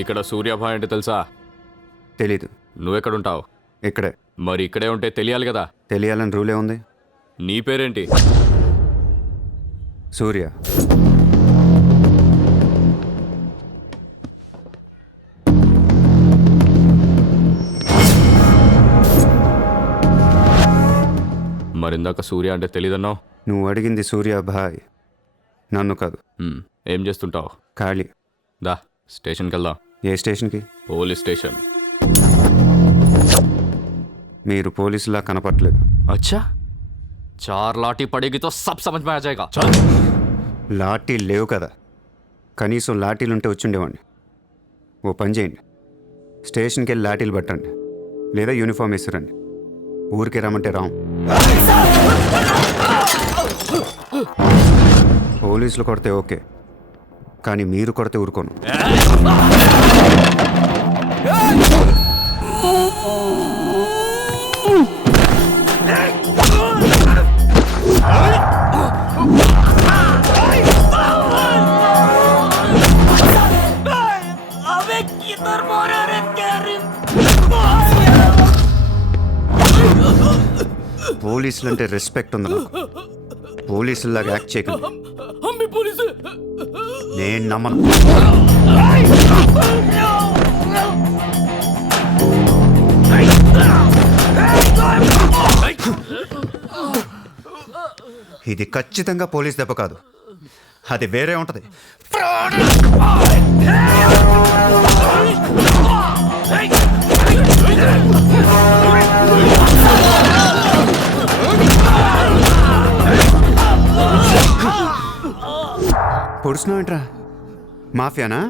ఇక్కడ సూర్యాభాయ్ అంటే తెలుసా? తెలీదు. నువ్వెక్కడుంటావు? ఇక్కడే. మరి ఇక్కడే ఉంటే తెలియాలి కదా? తెలియాలని రూలే ఉంది. నీ పేరేంటి? సూర్య. మరిందాక సూర్య అంటే తెలీదన్నావు? నువ్వు అడిగింది సూర్య భాయ్ నన్ను కాదు. ఏం చేస్తుంటావు? ఖాళీ. దా స్టేషన్కి వెళ్దాం. ఏ స్టేషన్కి పోలీస్ స్టేషన్ మీరు పోలీసులా కనపట్లేదు अच्छा चार लाठी पड़ेगी तो सब समझ में आ जाएगा లాఠీలు లేవు కదా కనీసం లాఠీలు ఉంటే వచ్చుండేవాడిని ఓ పని చేయండి స్టేషన్కి వెళ్ళి లాఠీలు పట్టండి లేదా యూనిఫామ్ వేసిరండి ఊరికి రమ్మంటే రాం పోలీసులు కొడితే ఓకే కానీ మీరు కొడితే ఊరుకోను పోలీసులు అంటే రెస్పెక్ట్ ఉంది నాకు. పోలీసులాగా యాక్ట్ చేయకండి. నేను నమ్మను. ఇది ఖచ్చితంగా పోలీస్ దెబ్బ కాదు. అది వేరే ఉంటది. పొడుస్తున్నావు ఏంట్రా మాఫియానా?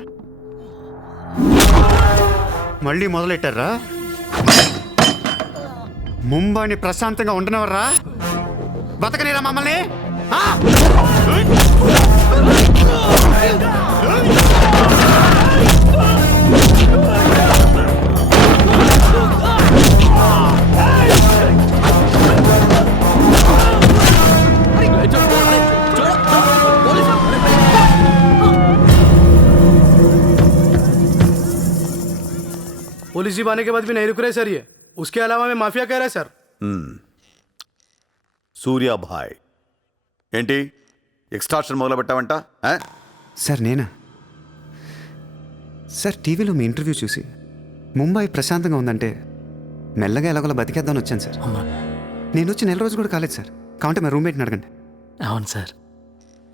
మళ్ళీ మొదలెట్టారా? ముంబైని ప్రశాంతంగా ఉండనవర్రా బతకనేరా మమ్మల్ని? ఆ? पुलिस जीप आने के बाद भी नहीं रुक रहे सर ये उसके अलावा मैं माफिया कह रहा है सर సూర్యాభాయ్ ఏంటి ఎక్స్ట్రాక్షన్ మొదలు పెట్టావంట ఆ? సార్ నేనా సార్ టీవీలో మీ ఇంటర్వ్యూ చూసి ముంబై ప్రశాంతంగా ఉందంటే మెల్లగా ఎలాగోలా బతికేద్దామని వచ్చాను సార్ నేను వచ్చి నెల రోజు కూడా కాలేదు సార్ కావంటే మా రూమ్మేట్ని అడగండి అవును సార్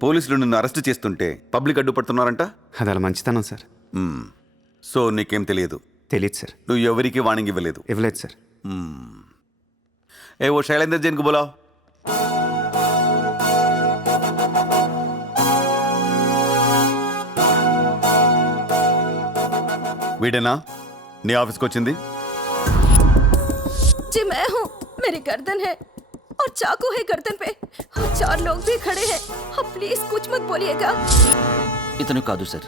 పోలీసులు నిన్ను అరెస్ట్ చేస్తుంటే పబ్లిక్ అడ్డుపడుతున్నారంట అది అలా మంచితనం సార్ మ్మ్. సో నీకేం తెలియదు తెలియదు సార్ నువ్వు ఎవరికి వాణింగ్ ఇవ్వలేదు ఇవ్వలేదు సార్ ఏ ఓ శైలేందర్ జైన్కు బోలావ్ వీడేనా నీ ఆఫీస్కి వచ్చింది जी मैं हूँ मेरी गर्दन है और चाकू है गर्दन पे और चार लोग भी खड़े हैं अब प्लीज कुछ मत बोलिएगा ఇతను కాదు sir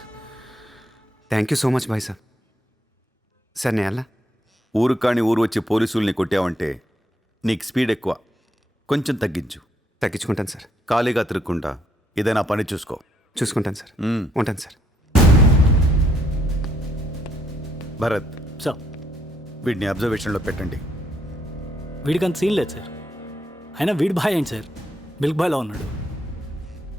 thank you so much bye sir sir నేను ఊరు కాని ఊరు వచ్చి పోలీసుల్ని కొట్టావంటే నీకు స్పీడ్ ఎక్కువ. కొంచెం తగ్గించు. తగ్గించుకుంటాను సార్. ఖాళీగా తిరుక్కుంటా ఏదైనా పని చూసుకో. చూసుకుంటాను సార్. మ్మ్. ఉంటాను సార్. భరత్. సార్. వీడిని అబ్జర్వేషన్లో పెట్టండి. వీడికి అంత సీన్ లేదు సార్. అయినా వీడి బాయ్ ఏంటి సార్? మిల్క్ బాయ్లా ఉన్నాడు.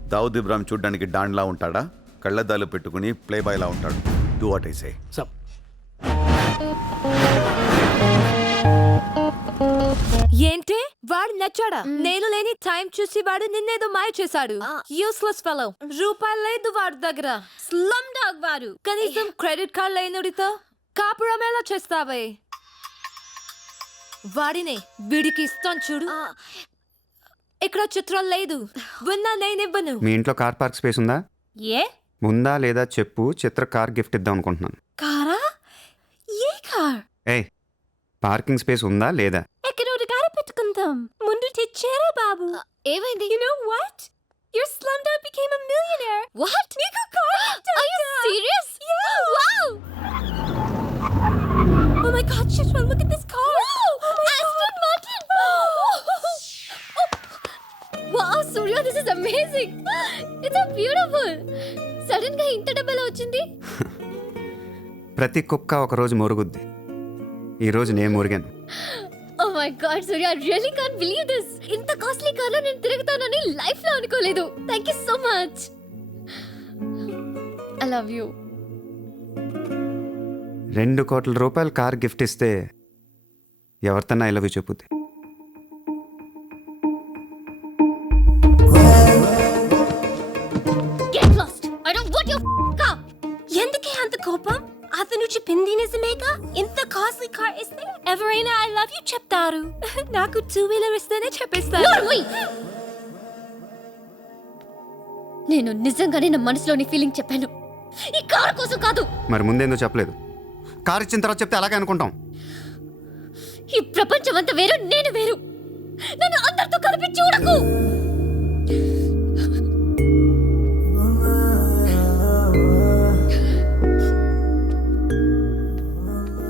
దావుద్ ఇబ్రాహిం చూడ్డానికి డాన్లా ఉంటాడా? కళ్ళద్దాలు పెట్టుకుని ప్లే బాయ్లా ఉంటాడు. Do what I say sir. వాడు నచ్చాడా? నేను లేని టైం చూసి వాడు నిన్నేదో మాయ చేశాడు. యూస్లెస్ ఫెలో రూపాయలు లేదు వాడి దగ్గర. స్లమ్ డాగ్ వాడు. కనీసం క్రెడిట్ కార్డ్ లేనుడితో కాపురం ఎలా చేస్తావే? వాడినే వీడికి ఇస్తాను చూడు. ఇక్కడ చిత్రం లేదు. విన్నా నేనివ్వను మీ ఇంట్లో కార్ పార్క్ స్పేస్ ఉందా? ఏ? ముందా లేదా చెప్పు. చిత్ర కార్ గిఫ్ట్ ఇద్దాం అనుకుంటున్నాను. కారా? ఏ కార్? ఏయ్ పార్కింగ్ స్పేస్ ఉందా లేదా? పెట్టుకుందాం ముందు తెచ్చారా బాబు ఏమైంది? You know what your slum dog became a millionaire what నీకు car are you serious wow Oh my god, Chitra, look at this car! Aston Martin! wow, Surya, this is amazing! It's so beautiful! సడన్గా ఇంత డబ్బులు వచ్చింది? ప్రతి కుక్క ఒక రోజు మొరుగుద్ది. ఈరోజు నేను మురిగాను. ఓ my god Surya I really can't believe this ఇంత కాస్ట్లీ కార్లో నేను తిరుగుతానని లైఫ్లో అనుకోలేదు. Thank you so much I love you రెండు కోట్ల రూపాయల కార్ గిఫ్ట్ ఇస్తే ఎవరితన్నా ఐ లవ్ యూ చెప్పుద్ది. ఎవరైనా ఐ లవ్ యూ చెప్తారు నాకు టూ వీలర్ ఇస్తేనే చెప్పేస్తారు నేను నిజంగానే నా మనసులోని ఫీలింగ్ చెప్పాను. ఈ కార్ కోసం కాదు. మరి ముందేందో చెప్పలేదు. కార్ ఇచ్చిన తర్వాత చెప్తే అలాగే అనుకుంటాం. ఈ ప్రపంచం అంతా వేరు నేను వేరు. నన్ను అందరితో కలిపి చూడకు.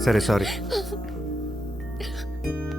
సరే సారీ.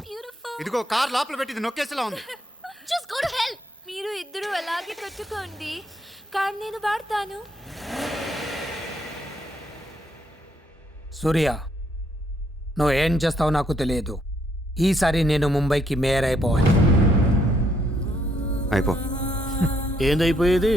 బ్యూటిఫుల్ ఇదిగో కార్ లోపల పెట్టింది నొక్కేసేలా ఉంది. జస్ట్ గో టు హెల్ మీరు ఇద్దరు అలాగే కట్టుకోండి కార్ నేను వాడతాను. సూర్య నువ్వు ఏం చేస్తావో నాకు తెలియదు. ఈసారి నేను ముంబైకి మేయర్ అయిపోవాలి. అయిపో. ఏందైపోయేది?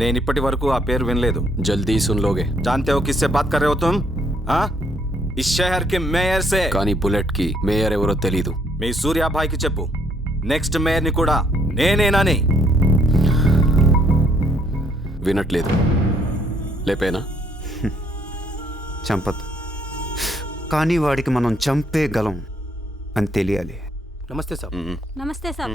నేను ఇప్పటి వరకు ఆ పేరు వినలేదు జల్దీ సున్లోగే जानते हो किससे बात कर रहे हो तुम हाँ इस शहर के మేయర్ से కానీ బుల్లెట్ కి మేయర్ ఎవరో తెలీదు మీ సూర్యాభాయ్కి చెప్పు నెక్స్ట్ మేయర్ని కూడా నేనేనని వినట్లేదు లేపేనా చంపద్దు కానీ వాడికి మనం చంపేయగలం అని తెలియాలి नमस्ते साहब నమస్తే సార్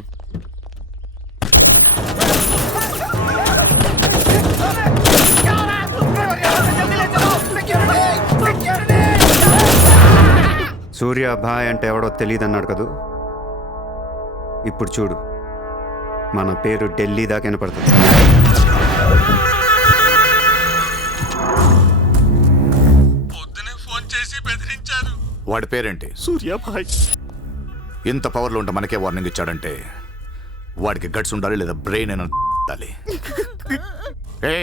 సూర్య భాయ్ అంటే ఎవడో తెలియదు అన్నాడు కదూ ఇప్పుడు చూడు మన పేరు ఢిల్లీ దాకా వినపడుతుంది వాడి పేరేంటి సూర్యాభాయ్ ఇంత పవర్లో ఉంటే మనకే వార్నింగ్ ఇచ్చాడంటే వాడికి గట్స్ ఉండాలి లేదా బ్రెయిన్ అయినా ఉండాలి ఏ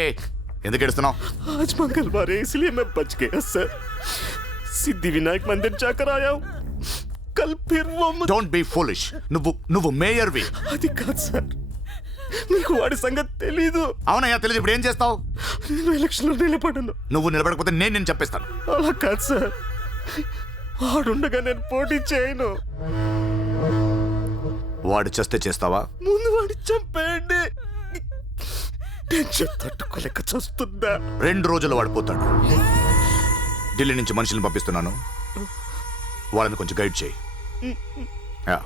ఎందుకు ఎడుస్తున్నావు आज मंगलवार है इसलिए मैं बच गया सर సిద్ధి వినాయక్ మందిర్ చాకర్ ఆయావు కల్ ఫిర్ డోంట్ బి ఫూలిష్ నువ్వు నువ్వు మేయర్ వి అది కాదు సార్. నీకు వాడి సంగతి తెలీదు. అవునయ్యా తెలీదు. ఇప్పుడు ఏం చేస్తావు? నేను ఎలక్షన్లో నిలబడను. నువ్వు నిలబడకపోతే నేను నేను చెప్పేస్తాను అలా కాదు సార్. వాడుండగా నేను పోటీ చేయను. వాడు చేస్తే చేస్తావా? ముందు వాడి చంపేయండి. టెన్షన్ తట్టుకోలేక చూస్తుందా రెండు రోజులు వాడిపోతాడు ఢిల్లీ నుంచి మనుషుల్ని పంపిస్తున్నాను. వాళ్ళని కొంచెం గైడ్ చేయి. యా.